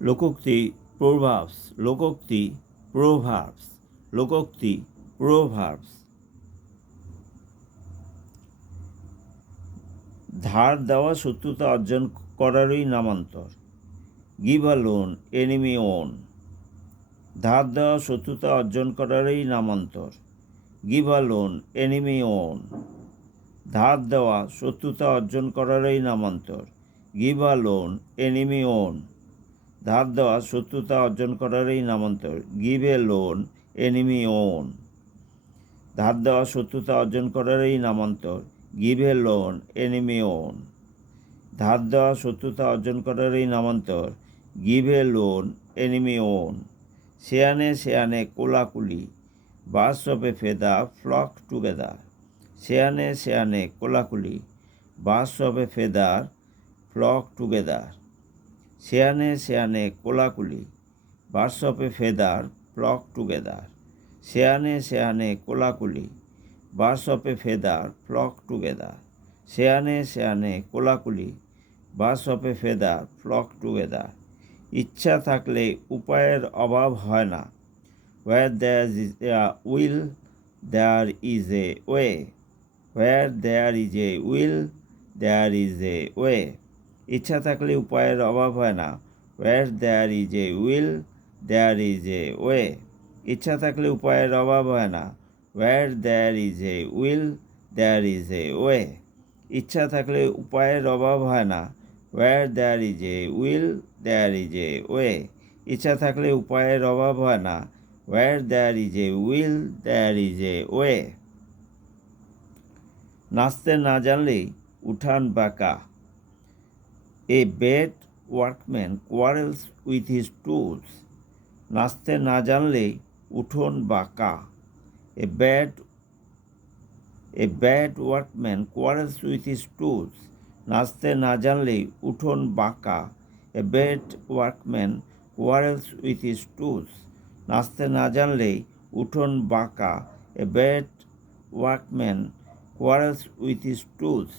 লোকোক্তি proverbs, লোকোক্তি proverbs, লোকোক্তি proverbs. ধার দেওয়া শত্রুতা অর্জন করারই নামান্তর। Give a loan, enemy own. ধার দেওয়া শত্রুতা অর্জন করারই নামান্তর। Give a loan, enemy own. ধার দেওয়া শত্রুতা অর্জন করারই নামান্তর। Give a loan, enemy own. ধার দেওয়া শত্রুতা অর্জন করারই নামান্তর। Give a loan, enemy own. ধার দেওয়া শত্রুতা অর্জন করারই নামান্তর। Give a loan, enemy own. ধার দেওয়া শত্রুতা অর্জন করারই নামান্তর। Give a loan, enemy own. শেয়ানে শেয়ানে কোলাকুলি, birds of a feather flock together. শেয়ানে শেয়ানে কোলাকুলি, birds of a feather flock together. শেয়ানে শেয়ানে কোলাকুলি, birds of a feather flock together. শেয়ানে শেয়ানে কোলাকুলি, birds of a feather flock together. শেয়ানে শেয়ানে কোলাকুলি, birds of a feather flock together. ইচ্ছা থাকলে উপায়ের অভাব হয় না। Where there is a will, there is a way. Where there is a will, there is a way. ইচ্ছা থাকলে উপায়ের অভাব হয় না। Where there is a will, there is a way. ইচ্ছা থাকলে উপায়ের অভাব হয় না। Where there is a will, there is a way. ইচ্ছা থাকলে উপায়ের অভাব হয় না। Where there is a will, there is a way. ইচ্ছা থাকলে উপায়ের অভাব হয় না। Where there is a will, there is a way. নাচতে না জানলেই উঠান বাঁকা। A bad workman quarrels with his tools. নাচতে না জানলেই উঠোন বাঁকা। A bad workman quarrels with his tools. নাচতে না জানলেই উঠোন বাঁকা। A bad workman quarrels with his tools. নাচতে না জানলেই উঠোন বাঁকা। A bad workman quarrels with his tools.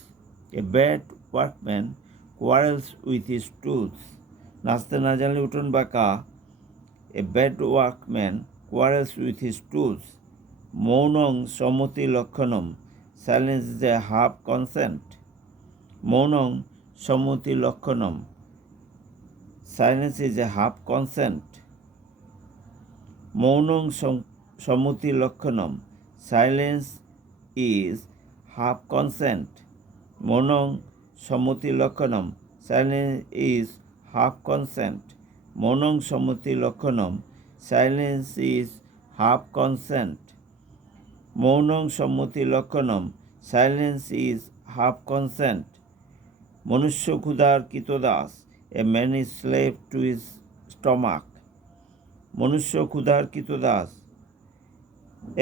A bad workman quarrels with his tools. নাচতে না জানলে উঠোন বাঁকা। A bad workman quarrels with his tools. মৌনং সম্মতি লক্ষণম, silence is a half consent. মৌনং সম্মতি লক্ষণম, silence is a half consent. মৌনং সম্মতি লক্ষণম, silence is half consent. মৌনং সম্মতি লক্ষণম, silence is half consent. মৌনং সম্মতি লক্ষণম, silence is half consent. মৌনং সম্মতি লক্ষণম, silence is half consent. মনুষ্য ক্ষুধার কৃতদাস, a man is slave to his stomach. মনুষ্য ক্ষুধার কৃতদাস,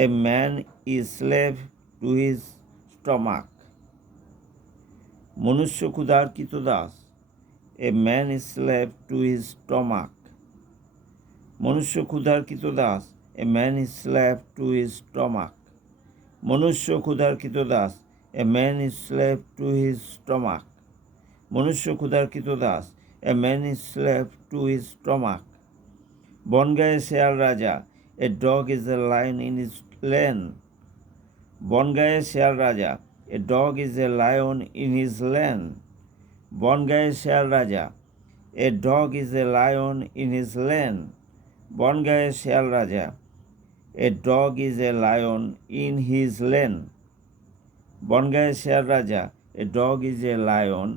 a man is slave to his stomach. মনুষ্য ক্ষুধার কৃতদাস, a man is slave to his stomach. মনুষ্য ক্ষুধার কৃতদাস, a man is slave to his stomach. মনুষ্য ক্ষুধার কৃতদাস, a man is slave to his stomach. মনুষ্য ক্ষুধার কৃতদাস, a man is slave to his stomach. বনগাঁয়ে শেয়াল রাজা, a dog is a lion in his lane. বনগাঁয়ে শেয়াল রাজা, a dog is a lion in his lane. বনগাঁয়ে শেয়াল রাজা, a dog is a lion in his lane. বনগাঁয়ে শেয়াল রাজা, a dog is a lion in his lane. বনগাঁয়ে শেয়াল রাজা, a dog is a lion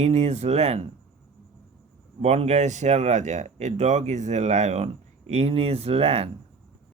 in his lane. বনগাঁয়ে শেয়াল রাজা, a dog is a lion in his land.